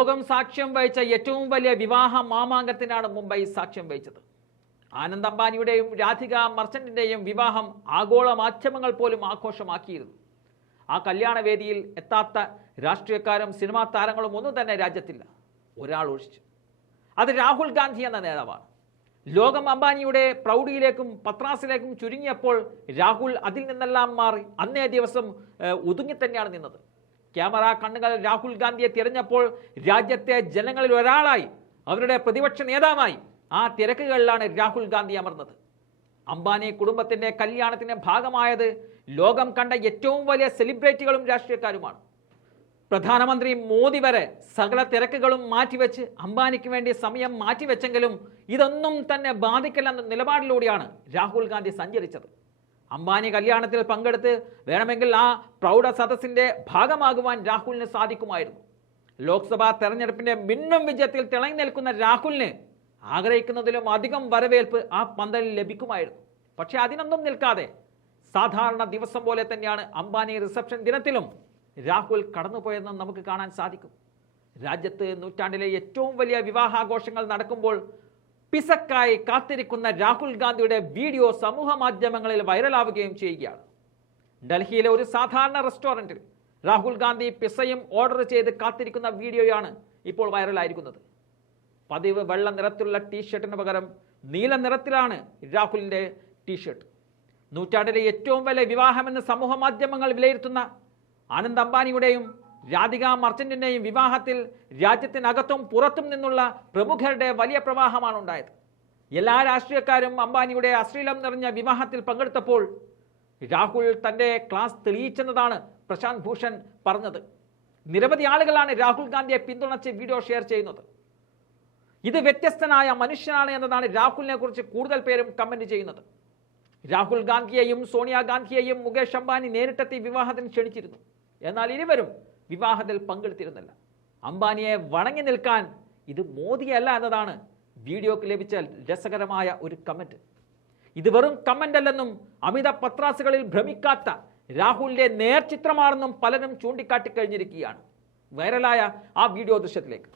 ലോകം സാക്ഷ്യം വഹിച്ച ഏറ്റവും വലിയ വിവാഹ മാമാങ്കത്തിനാണ് മുംബൈ സാക്ഷ്യം വഹിച്ചത്. ആനന്ദ് അംബാനിയുടെയും രാധിക മർച്ചന്റിന്റെയും വിവാഹം ആഗോള മാധ്യമങ്ങൾ പോലും ആഘോഷമാക്കിയിരുന്നു. ആ കല്യാണവേദിയിൽ എത്താത്ത രാഷ്ട്രീയക്കാരും സിനിമാ താരങ്ങളും ഒന്നും തന്നെ രാജ്യത്തില്ല. ഒരാൾ ഒഴിച്ചു. അത് രാഹുൽ ഗാന്ധി എന്ന നേതാവാണ്. ലോകം അംബാനിയുടെ പ്രൗഢിയിലേക്കും പത്രാസിലേക്കും ചുരുങ്ങിയപ്പോൾ രാഹുൽ അതിൽ നിന്നെല്ലാം മാറി. അന്നേ ദിവസം ഒതുങ്ങി തന്നെയാണ് നിന്നത്. ക്യാമറ കണ്ണുകൾ രാഹുൽ ഗാന്ധിയെ തിരഞ്ഞപ്പോൾ രാജ്യത്തെ ജനങ്ങളിൽ ഒരാളായി അവരുടെ പ്രതിപക്ഷ നേതാവായി ആ തിരക്കുകളിലാണ് രാഹുൽ ഗാന്ധി അമർന്നത്. അംബാനി കുടുംബത്തിന്റെ കല്യാണത്തിന്റെ ഭാഗമായത് ലോകം കണ്ട ഏറ്റവും വലിയ സെലിബ്രിറ്റികളും രാഷ്ട്രീയക്കാരുമാണ്. പ്രധാനമന്ത്രി മോദി വരെ സകല തിരക്കുകളും മാറ്റിവെച്ച് അംബാനിക്ക് വേണ്ടി സമയം മാറ്റിവെച്ചെങ്കിലും ഇതൊന്നും തന്നെ ബാധിക്കില്ലെന്ന നിലപാടിലൂടെയാണ് രാഹുൽ ഗാന്ധി സഞ്ചരിച്ചത്. അംബാനി കല്യാണത്തിൽ പങ്കെടുത്ത് വേണമെങ്കിൽ ആ പ്രൗഢ സദസ്സിന്റെ ഭാഗമാകുവാൻ രാഹുലിന് സാധിക്കുമായിരുന്നു. ലോക്സഭാ തെരഞ്ഞെടുപ്പിന്റെ മിന്നും വിജയത്തിൽ തിളങ്ങി നിൽക്കുന്ന രാഹുലിന് ആഗ്രഹിക്കുന്നതിലും അധികം വരവേൽപ്പ് ആ പന്തലിൽ ലഭിക്കുമായിരുന്നു. പക്ഷേ അതിനൊന്നും നിൽക്കാതെ സാധാരണ ദിവസം പോലെ തന്നെയാണ് അംബാനി റിസപ്ഷൻ ദിനത്തിലും രാഹുൽ കടന്നുപോയെന്ന് നമുക്ക് കാണാൻ സാധിക്കും. രാജ്യത്ത് നൂറ്റാണ്ടിലെ ഏറ്റവും വലിയ വിവാഹാഘോഷങ്ങൾ നടക്കുമ്പോൾ പിസക്കായി കാത്തിരിക്കുന്ന രാഹുൽ ഗാന്ധിയുടെ വീഡിയോ സമൂഹ മാധ്യമങ്ങളിൽ വൈറലാവുകയും ചെയ്യുകയാണ്. ഡൽഹിയിലെ ഒരു സാധാരണ റെസ്റ്റോറന്റിൽ രാഹുൽ ഗാന്ധി പിസയും ഓർഡർ ചെയ്ത് കാത്തിരിക്കുന്ന വീഡിയോയാണ് ഇപ്പോൾ വൈറലായിരിക്കുന്നത്. പതിവ് വെള്ള നിറത്തിലുള്ള ടീഷർട്ടിന് പകരം നീല നിറത്തിലാണ് രാഹുലിന്റെ ടീഷർട്ട്. നൂറ്റാണ്ടിലെ ഏറ്റവും വലിയ വിവാഹമെന്ന് സമൂഹ മാധ്യമങ്ങൾ വിലയിരുത്തുന്ന ആനന്ദ് അംബാനിയുടെയും രാധിക മർച്ചന്റിന്റെയും വിവാഹത്തിൽ രാജ്യത്തിനകത്തും പുറത്തും നിന്നുള്ള പ്രമുഖരുടെ വലിയ പ്രവാഹമാണ് ഉണ്ടായത് എല്ലാ രാഷ്ട്രീയക്കാരും അംബാനിയുടെ അശ്ലീലം നിറഞ്ഞ വിവാഹത്തിൽ പങ്കെടുത്തപ്പോൾ രാഹുൽ തന്റെ ക്ലാസ് തെളിയിച്ചെന്നതാണ് പ്രശാന്ത് ഭൂഷൺ പറഞ്ഞത്. നിരവധി ആളുകളാണ് രാഹുൽ ഗാന്ധിയെ പിന്തുണച്ച് വീഡിയോ ഷെയർ ചെയ്യുന്നത്. ഇത് വ്യത്യസ്തനായ മനുഷ്യനാണ് എന്നതാണ് രാഹുലിനെ കുറിച്ച് കൂടുതൽ പേരും കമന്റ് ചെയ്യുന്നത്. രാഹുൽ ഗാന്ധിയെയും സോണിയാഗാന്ധിയെയും മുകേഷ് അംബാനി നേരിട്ടെത്തി വിവാഹത്തിന് ക്ഷണിച്ചിരുന്നു. എന്നാൽ ഇരുവരും വിവാഹത്തിൽ പങ്കെടുത്തിരുന്നില്ല. അംബാനിയെ വണങ്ങി നിൽക്കാൻ ഇത് മോദിയല്ല എന്നതാണ് വീഡിയോക്ക് ലഭിച്ച രസകരമായ ഒരു കമന്റ് ഇത് വെറും കമന്റ് അല്ലെന്നും അമിത പത്രാസുകളിൽ ഭ്രമിക്കാത്ത രാഹുലിന്റെ നേർ ചിത്രമാണെന്നും പലരും ചൂണ്ടിക്കാട്ടി കഴിഞ്ഞിരിക്കുകയാണ് വൈറലായ ആ വീഡിയോ ദൃശ്യത്തിലേക്ക്.